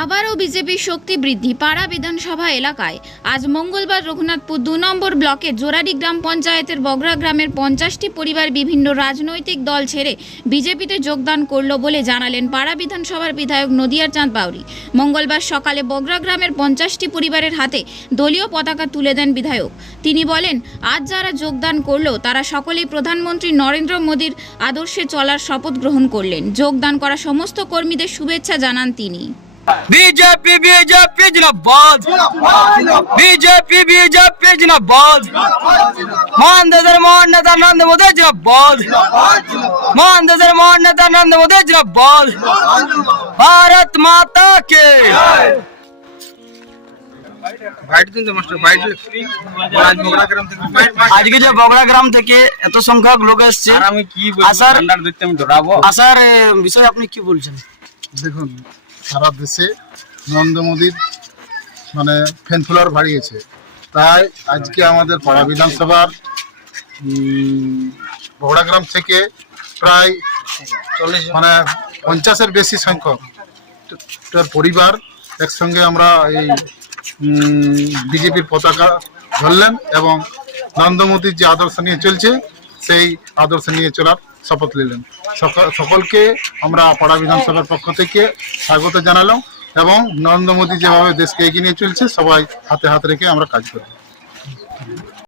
আবারও বিজেপির শক্তি বৃদ্ধি পাড়া বিধানসভা এলাকায়। আজ মঙ্গলবার রঘুনাথপুর দু নম্বর ব্লকের জোরাডি গ্রাম পঞ্চায়েতের বগরা গ্রামের পঞ্চাশটি পরিবার বিভিন্ন রাজনৈতিক দল ছেড়ে বিজেপিতে যোগদান করল বলে জানালেন পাড়া বিধানসভার বিধায়ক নদিয়ার চাঁদ বাউরি। মঙ্গলবার সকালে বগরা গ্রামের পঞ্চাশটি পরিবারের হাতে দলীয় পতাকা তুলে দেন বিধায়ক। তিনি বলেন, আজ যারা যোগদান করল, তারা সকলেই প্রধানমন্ত্রী নরেন্দ্র মোদীর আদর্শে চলার শপথ গ্রহণ করলেন। যোগদান করা সমস্ত কর্মীদের শুভেচ্ছা জানান তিনি। আজকে যে বগড়া গ্রাম থেকে এত সংখ্যক লোক এসছে আসার বিষয়ে আপনি কি বলছেন দেখুন সারা দেশে নরেন্দ্র মোদীর মানে ফ্যান ফলোয়ার বাড়িয়েছে। তাই আজকে আমাদের পাড়া বিধানসভার উম, বগড়াগ্রাম থেকে প্রায় চল্লিশ মানে পঞ্চাশের বেশি সংখ্যক পরিবার একসঙ্গে আমরা এই বিজেপির পতাকা ধরলেন এবং নরেন্দ্র মোদীর যে আদর্শ নিয়ে চলছে সেই আদর্শ নিয়ে চলার শপথ নিলেন। সক- সকলকে আমরা পাড়া বিধানসভার পক্ষ থেকে স্বাগত জানালাম এবং নরেন্দ্র মোদী যেভাবে দেশকে এগিয়ে নিয়ে চলছে, সবাই হাতে হাত রেখে আমরা কাজ করব।